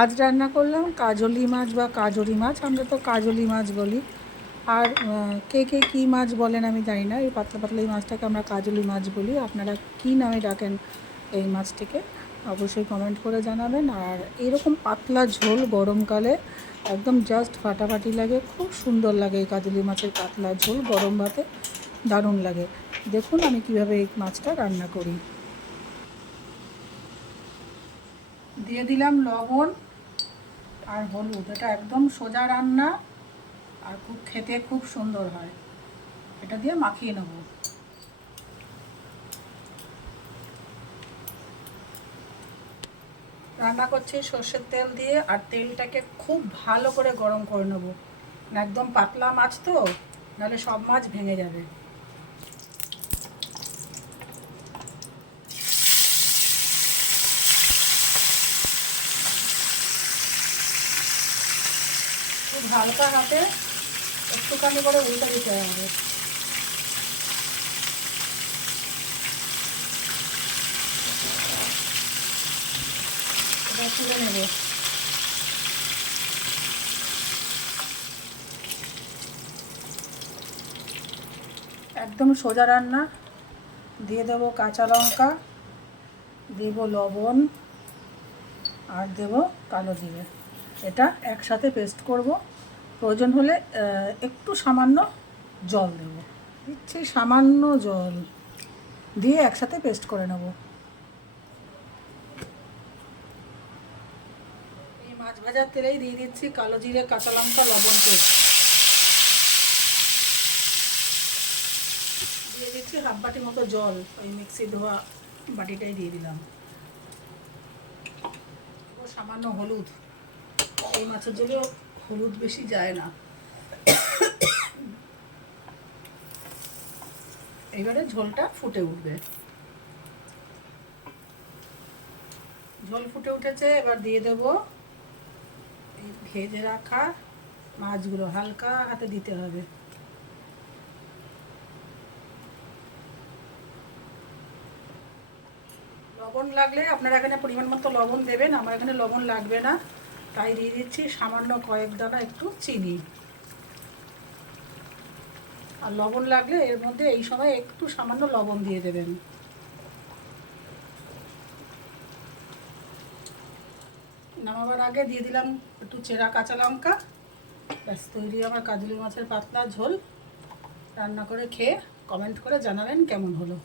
আজ রান্না করলাম কাজলি মাছ বা কাজরি মাছ, আমরা তো কাজলি মাছ বলি। আর কে কে কী মাছ বলেন আমি জানি না, এই পাতলা পাতলা এই মাছটাকে আমরা কাজলি মাছ বলি। আপনারা কী নামে ডাকেন এই মাছটিকে, অবশ্যই কমেন্ট করে জানাবেন। আর এরকম পাতলা ঝোল গরমকালে একদম জাস্ট ফাটাফাটি লাগে, খুব সুন্দর লাগে এই কাজলি মাছের পাতলা ঝোল, গরম ভাতে দারুণ লাগে। দেখুন আমি কীভাবে এই মাছটা রান্না করি। দিয়ে দিলাম লবণ আর হলুদ এটা একদম সোজা রান্না আর খুব খেতে খুব সুন্দর হয়, এটা দিয়ে মাখিয়ে নেব। রান্না করছি সর্ষের তেল দিয়ে আর তেলটাকে খুব ভালো করে গরম করে নেব। একদম পাতলা মাছ তো, নাহলে সব মাছ ভেঙে যাবে। খুব হালকা হাতে একটুখানি করে উল্টে দিতে হবে। তুলে একদম সোজা রান্না। দিয়ে দেবো কাঁচা লঙ্কা, দেবো লবণ, আর দেবো কালো জিরে। এটা একসাথে পেস্ট করব। প্রয়োজন হলে একটু সামান্য জল দেব। দিচ্ছি সামান্য জল দিয়ে একসাথে পেস্ট করে নেব। এই মাছ ভাজার তেলেই দিয়ে দিচ্ছি কালো জিরে, কাঁচা লঙ্কা, লবণ পেস্ট দিয়ে দিচ্ছি হাফ বাটি মতো জল। ওই মিক্সি ধোয়া বাটিটাই দিয়ে দিলাম। সামান্য হলুদ। এই মাছের জন্য হলুদ বেশি যায় না। এবারে ঝোলটা ফুটে উঠবে। ঝোল ফুটে উঠেছে, এবার দিয়ে দেব ভেজে রাখা মাছগুলো। হালকা হাতে দিতে হবে। লবণ লাগলে আপনারা এখানে পরিমাণ মতো লবণ দেবেন, আমার এখানে লবণ লাগবে না। তাই দিয়ে দিচ্ছি সামান্য কয়েক দানা একটু চিনি। আর লবণ লাগলে এর মধ্যে এই সময় একটু সামান্য লবণ দিয়ে দেবেন। নামাবার আগে দিয়ে দিলাম একটু চেরা কাঁচা লঙ্কা। ব্যাস, তৈরি আমার কাজলি মাছের পাতলা ঝোল। রান্না করে খেয়ে কমেন্ট করে জানাবেন কেমন হলো।